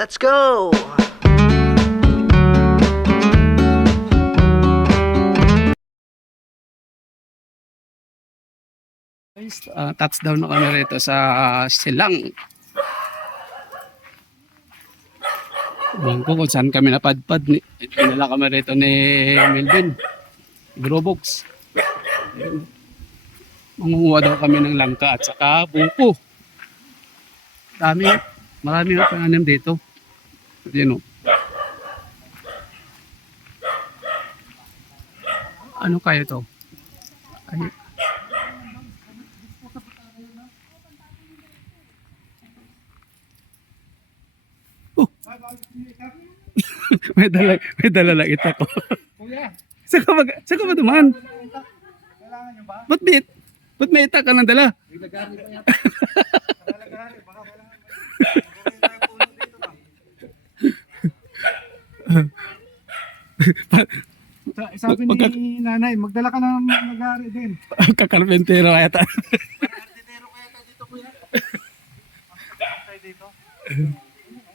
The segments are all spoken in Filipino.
Let's go! Guys, touchdown na kami rito sa Silang. Ewan ko kung saan kami napadpad. Pinala kami rito ni Melvin. Grobox. Mangunguha daw kami ng langka at saka buko. Marami na panganim dito. Yan o. Ano kaya to? Ay. may dala lang ita ko. Saan ka ba dumaan? Ba't may ita ka ng dala? Sabi ni nanay, magdala ka ng nag-aari din. Kakarpentero kaya ta. Karpentero kaya ta dito kuya. Dito.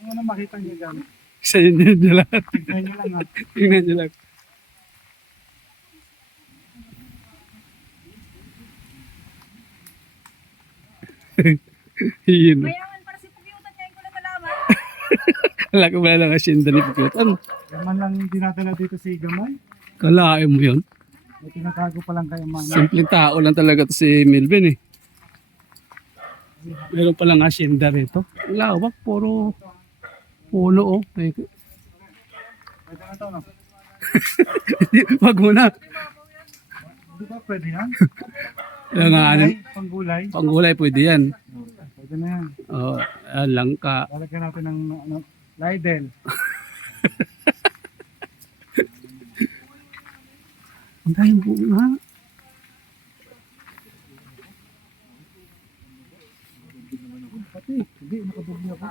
Ang ano makita niyo dyan? Sa inyo nyo lahat. Tignan niyo lang ha. Tingnan nyo lang. Yun. Mayaman para si Pugyutan ngayon ko na malaman. Wala ko wala lang asyenda ni Pugyutan. Yaman lang dinadala dito si Gamay. Kalain mo yun. May tinatago pa lang kayo mga. Simpleng tao lang talaga to si Melvin eh. Meron palang asyenda rito. Lawak, puro puno oh. Pwede na to no? Wag mo na. Di ba pwede yan? Yan nga, ano, Panggulay. panggulay pwede yan. Pwede na yan. Oh, langka. Lalagyan natin ng Lidl. Ang tayong bunga. Pati, hindi, nakabugli ako.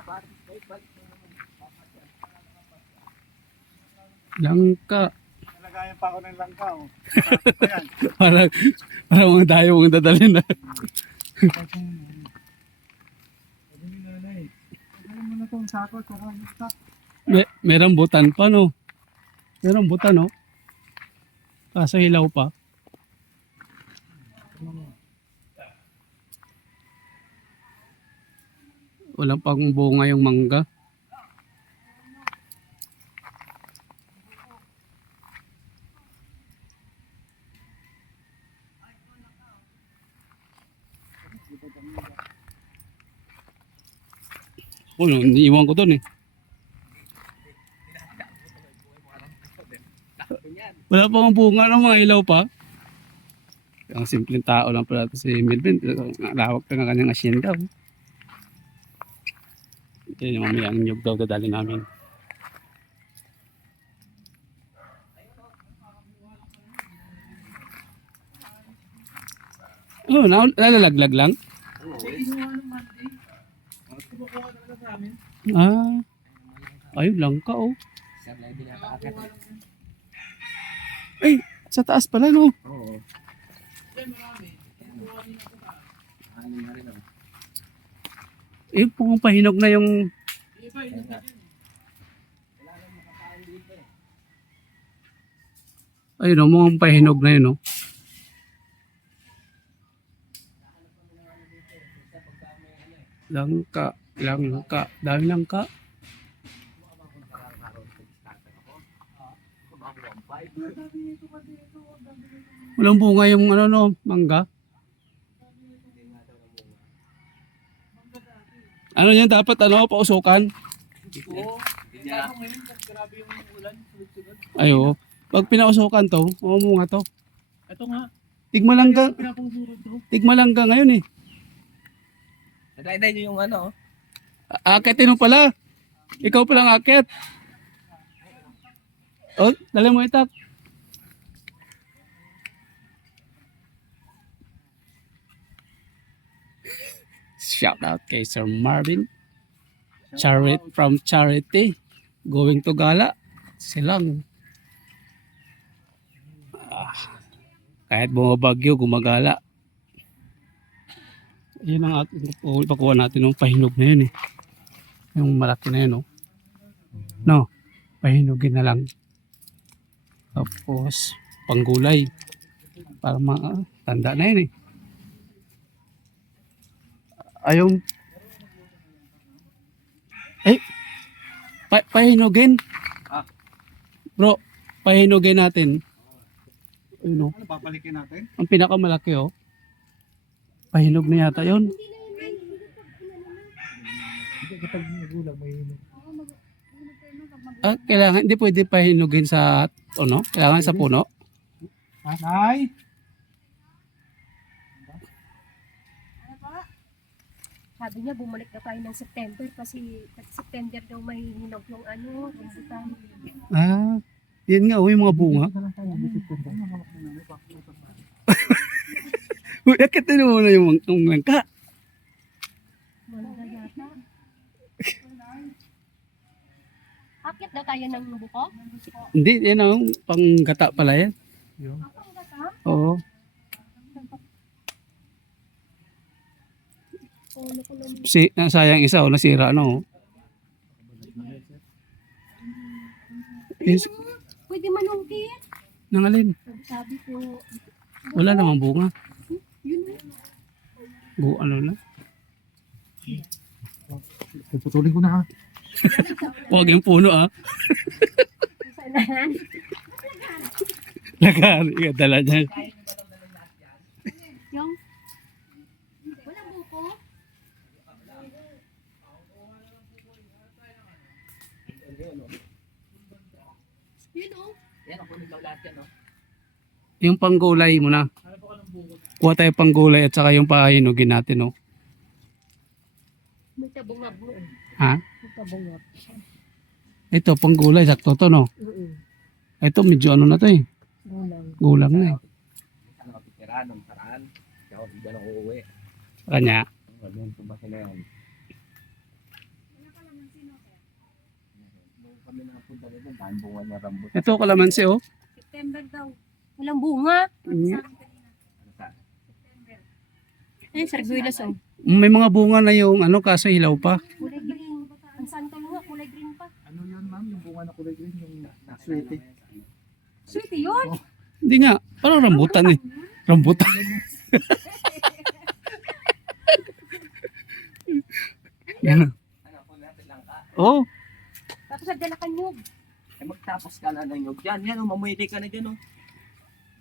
Langka. Nalagayan pa ako ng langka oh. Ayan. Parang mga dayo mong dadalhin na. Sabi ni nanay, alam mo na itong sako, tsaka yung stock. May rambutan pa no. May rambutan no. Kaso hilaw pa. Walang pang bunga yung mangga. Oh, iniiwan ko doon eh. Wala pa ang bunga ng mga ilaw pa. Ang simpleng tao lang pala ito si Melvin. Lawak ka ng kanyang asyenda. Oh. Ito yung mamaya ang nyug daw dadali namin. Oh, nalalaglag lang? Ah, ayun lang ka oh. Ay, sa taas pala no. Oo. Eh, pumapahinog na yung... Ayun o, mukhang pahinog na yun o. Langka, dami langka. Walang bunga yung ano no, mangga. Ano yan dapat ano, pausukan? Ayo, pag pinausukan to, mamunga to. Ito nga, Tigmalangga ngayon eh. Natay niyo yung ano? Akitin mo pala. Ikaw palang akit. Oh, dali mo itak. Shout out kay Sir Marvin. From Charity. Going to Gala. Silang. Kahit bumabagyo, gumagala. Yan ang ating pakuha natin ng pahinog na yun eh. Yung malaki na yun oh. No, pahinugin na lang. Tapos, panggulay. Para tanda na yun eh. Ayong, pahinugin. Ah. Bro, pahinugin natin. Ayun, oh. Ano, babalikin natin? Ang pinakamalaki oh. Pahinog na yata yun. Hindi, kapag nagulang, may Kailangan, hindi pwede pahinugin sa, ano? Kailangan sa puno. Nanay! Ano po? Sabi niya, bumalik na tayo ng September kasi September daw may hinog yung ano, rambutan. Ah, yan nga, oh, yung mga bunga. Uy, akit na muna yung langka. Manda yata. Akit daw tayo ng buko? Hindi, yan ang panggata pala yan. Ang gata? Oo. Ano ko lang. Sayang isa, oh, nasira, no? Yes, Pwede manungkit. nangalin. Sabi ko, Wala namang bunga. yun na. Ano na? Puputulin ko na ha. Huwag yung puno, ah. Saan? Lagari ka dala niya. Yung? Walang buko? Yun o. Yung panggulay mo na. Kuha tayo panggulay at saka yung pahinugin natin, oh. May tabungab mo. Ha? May tabungab. Ito, panggulay. Sakto to, no? Ito, medyo ano na to, eh. Gulang. Gulang na, eh. Ano kapitira ng paraan. Ikaw, hindi na uuwi. Sa kanya. Ano ba sila yan? Kami na punta rin ng dahil bunga niya rambut. Ito, kalamansi, oh. September daw. Walang bunga. Mm. Ano sa? Eh, sarguilas o. May mga bunga na yung ano, kaso hilaw pa. Kulay green. Ang santol nga, kulay green pa. Ano yun ma'am? Yung bunga na kulay green, yung sweetie. Sweet yun. Hindi nga, parang rambutan, eh. Rambutan. Yan. Ano po natin lang ka? Oh, Tapos nagdala ka nyug. Eh magtapos ka na ng nyug dyan. Yan o, mamuyili ka na dyan o.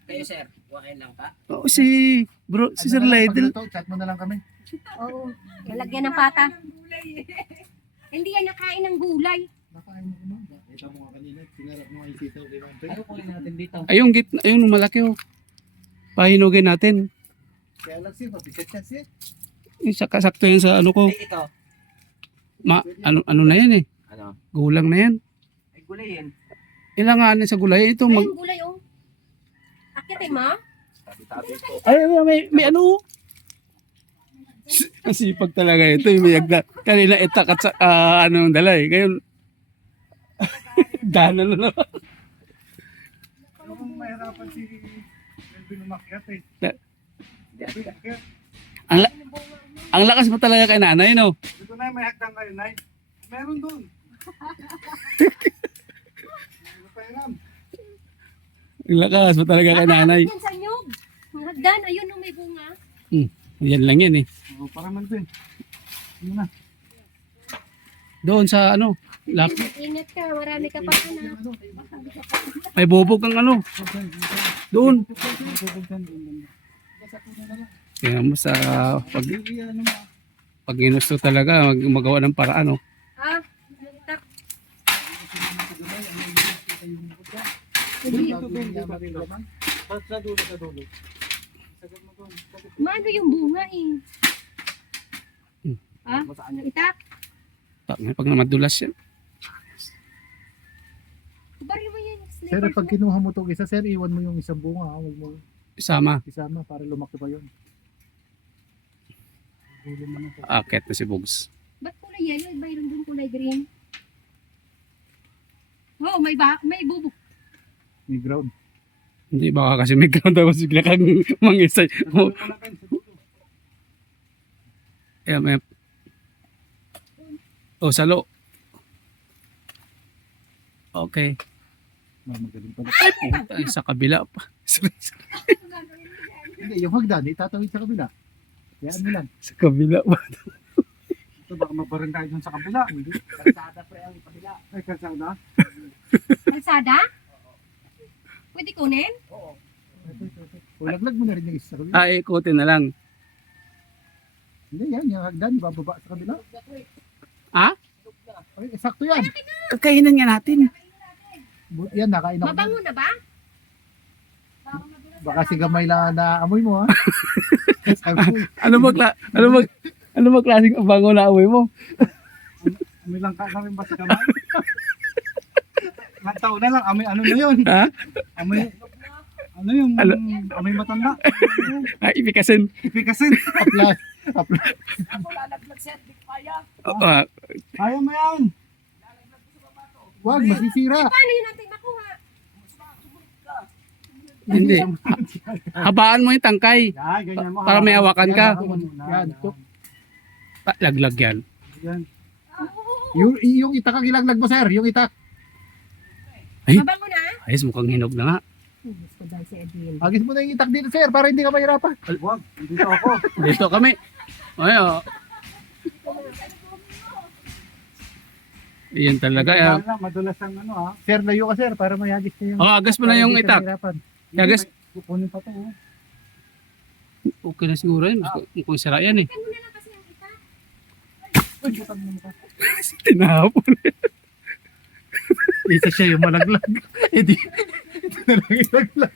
Kayo sir, kuhain lang ka. oh si Sir Lydell. Chat mo na lang kami. Oo. Nalagyan ng pata. Hindi yan nakain ng gulay. Nakain mo naman. Ito mo nga kanina. Sinarap mo nga yung sitaw kay Mante. Ano kunin natin dito? Ayong gitna, ayong malaki, oh. Pahinugin natin. Kaya lang siya, mabigat yan siya. Sakto yan sa ano ko. Ay ito. Ano na yan, eh. Ano? Gulang na yan. Ay gulayin. Ilanganin sa gulay. Ito, Ay, yung gulay oh. Akit eh, ma? Tabi-tabi ko. may ano. Masipag talaga ito. May agda. Kanina itak at ano yung dala, eh. Ngayon, dana na naman. Alam mo, mahirapan si Melvin umakyat eh. Da- Melvin umakyat. Ang lakas mo talaga kay nanay, no? Dito na may hakdang kayo, Nay. Meron doon. Ano pa yun, ma'am? Ang lakas mo talaga kay nanay. Yan sa nyug. Hagdan, ayun oh, may bunga. Yan lang yan, eh. Oh, para Melvin. Ano na? Doon sa ano, Ingat ka, marami ka pa anak. may bubog ang ano. Doon. Kaya mo sa pag ginusto talaga, magawa ng paraan, oh. Ah, tak. Hindi. Sa dulo, sa dulo. Maano yung bunga eh. Ha? Itak. Pag namadulas yan. Bari mo yan. Sir, pag kinuha mo itong isa, sir, iwan mo yung isang bunga. Ha? Huwag mo Isama. isama para lumaki pa yun. Dulo mo na ito. Akit na si Bugs. Ba't kulay yellow? Mayroon din kulay green. Oh, may bubuk. May ground. Hindi, baka kasi may ground tapos bigla kang mangisay. Sa dulo mo na kayo, sa dulo. May... Oh, salo. Okay. Magaling pala. Ay, sa kabila pa. Hindi, yung hagdan, itatawid sa kabila. Kaya ano lang. Sa kabila pa. Ito baka mabarang tayo dun sa kabila. Hindi. Kalsada pre ang kabila. Ay, kalsada. Kalsada? Pwede kunin? Oo. Ulaglag mo na rin yung isa sa kabila. Ah, ikutin na lang. Hindi, yan. Yung hagdan, bababa sa kabila. Ah? Ay, sakto yan. Kakainin nga natin. Yan, nakain ako. Mabango na ba? Baka si gamay lang na amoy mo, ha? Ano ba klaseng bango na amoy mo? Amoy lang ka namin ba si gamay? Ilang taon na lang, amoy ano na yun? Ha? Amoy, ano yung, Ano? amoy matanda? Ay, ipikasin. Ipikasin. Aplas. Ako lalaglag sir, di ko kaya. Kaya mo yan. Wag, masisira. Paano yun natin makuha? Hindi. Habaan mo yung tangkay. Yan, ganyan mo. Para may hawakan ka. Yan. Laglag yan. Yan. Yung itak ang ilaglag mo, sir. Yung itak. Ay. Mabango na? Ayos, mukhang hinog na nga. Gusto dahil si Edwin. Agis mo na yung itak dito, sir, para hindi ka mahirapan. Wag, dito ako. Dito kami. Ay, oh. Yan talaga. Madulas ang ano, ha? Sir, layo ka, sir, para mayagis na yung... Oh, agas mo na yung itak. Agas. Kukunin pa to, oh. Okay na siguro yun. Mukhang sira yan eh. Kan mo na lang kasi ang kita. Uy, butang mo ka. Tinapon. Isa siya yung malaglag. Hindi. Ito na lang ilaglag.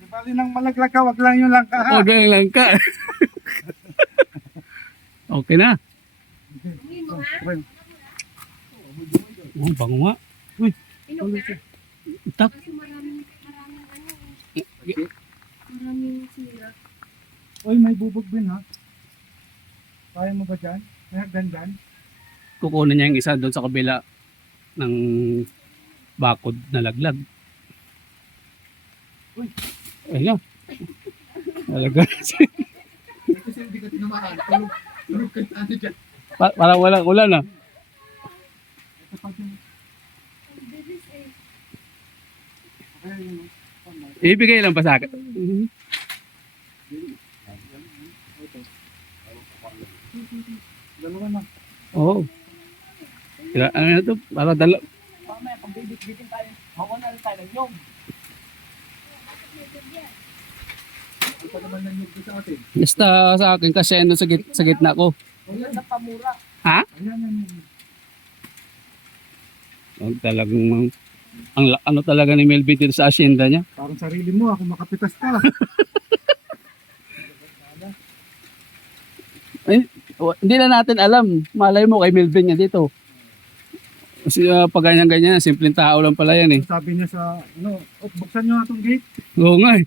Di bali nang malaglag ka, wag lang yung langka, ha? O, doon lang ka. Okay na. Amoyin mo ha? Oh, bango nga. Inog na? Itak. Kasi maraming ano eh. Maraming sira. Uy, may bubog din, ha? Kaya mo ba dyan? May hagdan dyan? Kukunin niya yung isa doon sa kabila ng bakod na laglag. Uy. Ayun. Nalaglag. Ito siya hindi ka tinamaan. Tulog ka ano dyan. Parang walang ulan ah. Ito pa dyan. Ang bilis eh. Kaya yun, Ibigay lang pa sa akin. dalawa na. Oo. Kaya ano na to? Para dala. Mamaya pag bibit-bitin tayo, makuha na rin tayo ng nyog. Ito pa naman nangyog sa atin. Basta sa akin kasi ano sa gitna ko. Yan na pamura. Ha? Ayan, yan. Ang talagang ano talaga ni Melvin dito sa asyenda niya. Parang sarili mo, ako makapitas ka. Hindi na natin alam. Malay mo kay Melvin niya dito. Kasi pag ganyan-ganyan, simpleng tao lang pala yan eh. Sabi niya sa, ano, buksan nyo nga itong gate. Oo nga eh.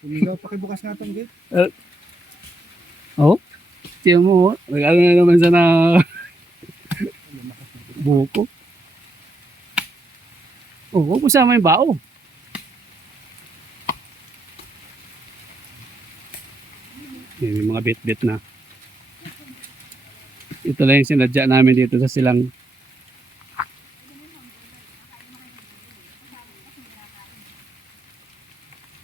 Tumigaw, pakibukas nga itong gate. Oo. Tiyan mo, regalo na naman sa na buko. Oo, kasama yung bao. Yan, may mga bit-bit na. Ito lang yung sinadya namin dito sa silang.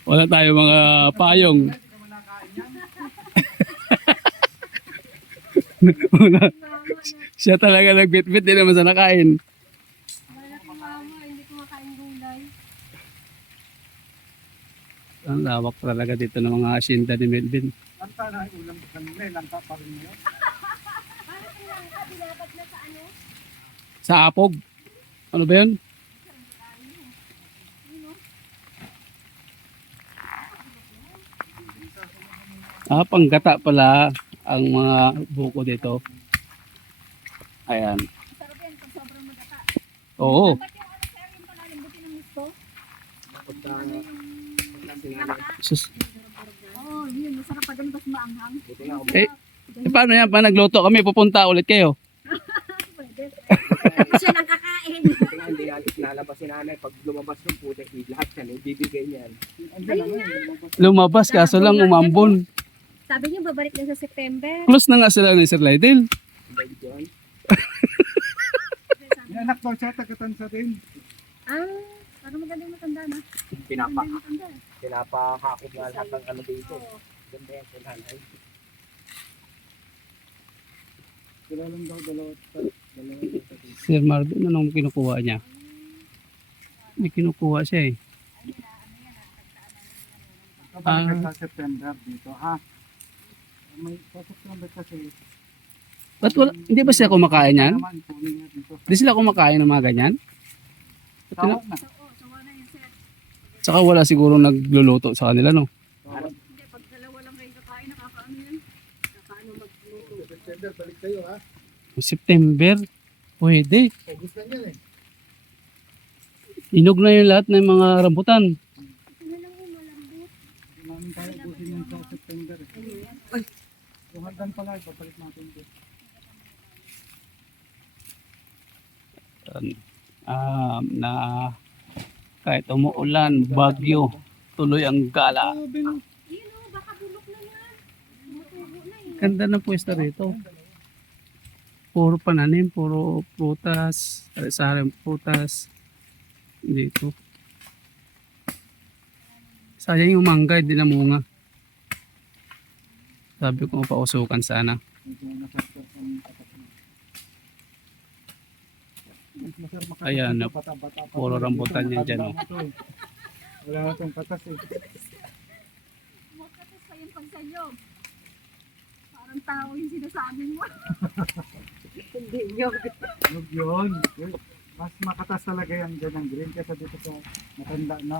Wala tayo mga payong. Wala. Siya talaga nagbit-bit, di naman sa nakain. Wala si mama, hindi kumakain gulay. Ang lawak talaga dito ng mga asyenda ni Melvin. Lanta na, ulam kanina, lanta pa rin yun. Parang ilang ka, binabat na sa ano? Sa apog. Ano ba yun? Panggata pala ang mga buko dito. Ayan. Sarap yan pag sobrang magata. Oo. Dapat yung ano sir, yung palalimbutin ng gusto. Pagka Sus. Oo, yun. Masarap pa ganun, mas maanghang. buti nga ako. Paano yan? Pa nagluto kami, pupunta ulit kayo. Pwede. Siya nang kakain. Buti nga hindi natin nalabas si nanay. Pag lumabas ng putik, lahat yan, ibibigay niyan. Ayun nga. Lumabas kaso lang umambon. Sabi niyo, babalik na sa September. Close na nga sila ni Sir Lydell. Ibig yun. anak daw siya, taga-tansa din. Ah, parang magaling matanda na. Pinapa, Magaling matanda. pinapahakot nga lahat ng ano dito. Oo. Ganda yan, kailangan. Sila lang daw, dalawa. Sir Marvin, anong kinukuha niya? May kinukuha siya eh. Kabalik sa September dito, ha? May sa September kasi. Ba't wala, hindi ba sila kumakain yan? Naman, kunin niya dito. Hindi sila kumakain ng mga ganyan? Tawag na. Oo, sawa na yun, sir. Tsaka wala siguro nagluluto sa kanila, no? Tawag. Hindi, pag dalawa lang kayo kakain, nakakaano yan. Nakakaano magluto. September, balik kayo, ha? September, pwede. August na yan, eh. Inog na yung lahat ng mga rambutan. Ito na lang yung malambot. Hindi namin tayo ubusin yan sa September, eh. Ano yan? Yung hagdan pala, ipapalit natin dito. Na kahit umuulan, bagyo, tuloy ang gala. Yun o, baka bulok na yan. Tumutubo na eh. Ganda ng pwesto rito. Puro pananim, puro prutas, sari-sarang prutas. Dito. Sayang yung mangga, hindi namunga. Sabi ko pausukan sana. Medyo nasasya ang tapat mo. Mas masarap makatas Ayan, dito, bata-bata pa. puro rambutan yan dyan, oh. Matanda na to, eh. Wala na itong katas, eh. Makatas pa yung pagsanyo. Parang tao yung sinasabi mo. Hindi yun. Huwag yun. Mas makatas talaga yan dyan ang green kaysa dito sa matanda na.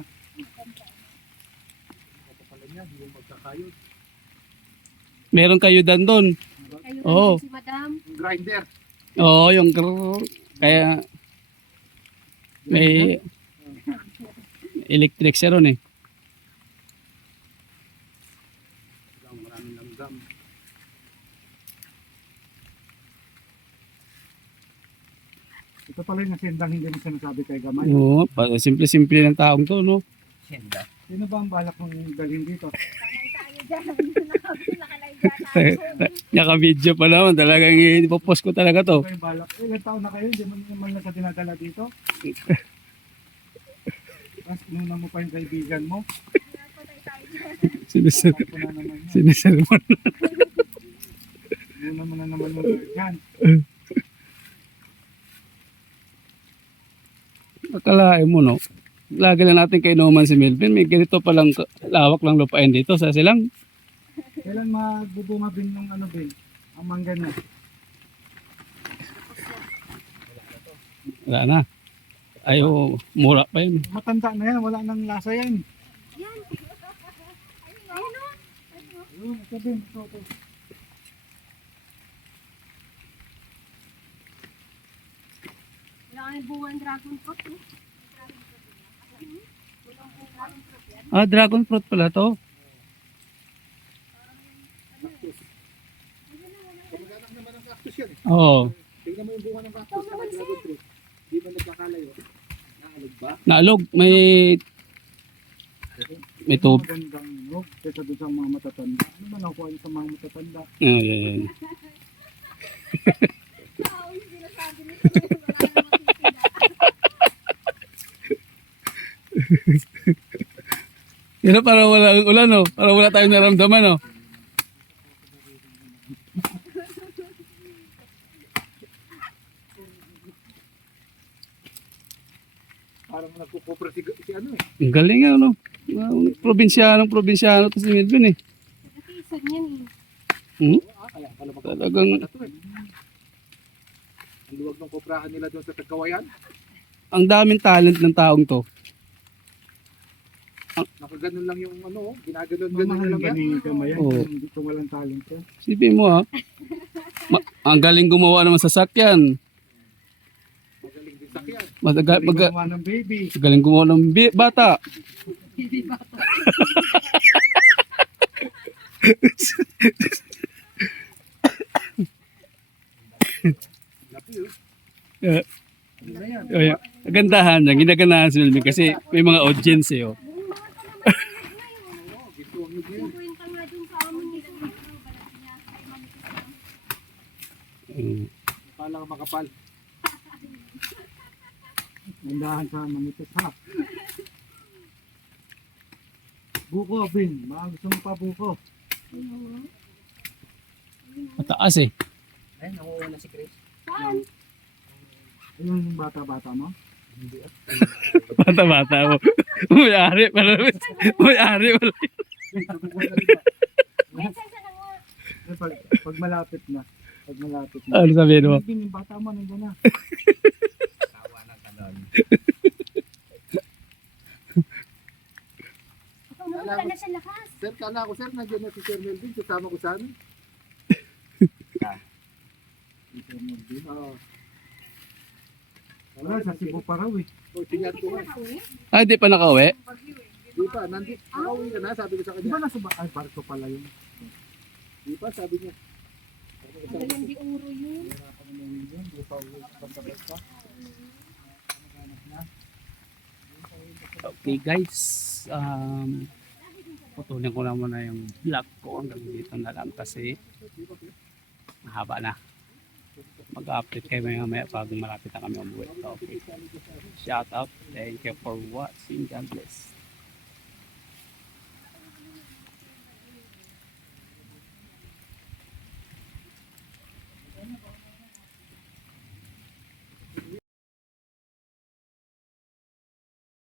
Ito pala niya, hindi yung magkakayod. Meron kayo dan doon. Kayo Oo. si madam. Grinder. Oo, yung grrrr. Kaya may electric siya ron eh. Maraming langgam. Ito pala yung nasindang hindi mo sinasabi kay Gamay. Oo, simple-simple ng taong to, no? Senda. Sino ba ang balak mong dalhin dito? Sanay tayo dyan. Nakalay dyan tayo. Naka-video pa naman, talagang ipopost ko talaga to. Ano yung balak? Ilan taon na kayo? Hindi mo naman na sa dinadala dito? Tapos inuna mo pa yung kaibigan mo. Napatay tayo dyan. Sinasar Tapos na naman yan. Sinasalman. Inuna mo na naman yung kaibigan. Akalain mo, no? Lagi lang natin kainuman si Melvin. May ganito palang lawak lang lupain dito sa silang. Kailan magbubunga bin ng ano bin? Ang mangga niya. Wala na. Ayo, mura pa yun. Matanda na yan. Wala nang lasa yan. Yan. Ayun o. Ayun, ito bin. Ito. Wala kang bunga ng dragon fruit eh. Ah, dragon fruit pala to. Kamag-anak naman ng cactus yan eh. Oo. Tingnan mo yung bunga ng cactus. Ang dragon fruit. Di ba nagkakalayo? Naalog ba? Naalog, may tubig. Magandang nyug kaysa doon sa mga matatanda. Ano ba nakuha niyo sa mga matatanda? Ayan. Tao yung sinasabi nito. Wala nang matitira. Pero parang wala ulan, no? Parang wala tayong naramdaman, no? Parang nagkukupra si ano eh. Ang galing, ano? Probinsyano to si Melvin, eh. Natisan yan eh. Hmm? Kaya pala Talagang, to eh. Ang luwag ng kuprahan nila doon sa Tagkawayan. ang daming talent ng taong to. Nakaganon lang yung ano, ginaganon-ganon na lang yan. Oo. Dito walang talent yan. Sipin mo, ha? Ang galing gumawa ng sasakyan. Magaling din sakyan. Magaling Gumawa ng baby. gumawa ng bata. Lapi oh. Eh, Ano na yan? Ayan. Kagandahan niya, ginaganahan si Melvin kasi may mga audience, eh. Oh. Oo, gusto ang nyug yun. Kwenta nga dun sa amin nila. Balat niya. Ay, manipis lang. Mm. Kala ka makapal. Nandahan sa manipit ha. Buko, Bin. Baka gusto mo pa buko. Ayun. Mataas eh. Ayun, nakuha na si Chris. Saan? Ayun yung bata-bata mo. Bata-bata mo. May-ari pala. May-ari pala. Minsan sa nga. Eh, pag malapit na. Pag malapit na. Ano sabihin mo? Bin, yung bata mo nandun na. Tawa ng kanon. Ikaw naman wala na sa lakas. Sir, kala ko sir, nandiyan na si Sir Melvin. Kasama ko sa amin. Si Sir Melvin. Oo. Wala, sa Cebu pa raw eh. O, singat ko nga. Ah, di pa nakauwi? Di pa, nandito. Nakauwi ka na, sabi ko sa kanya. Di ba nasa ay, barko pala yun? Di pa, sabi niya. Magalang di uro yun. Di pa uwi sa basta. Okay guys. Putulin ko lang muna yung vlog ko. Hanggang dito na lang kasi mahaba na. Mag-update kayo maya pag malapit na kami umuwi. Okay. Shout out. Thank you for watching. God bless.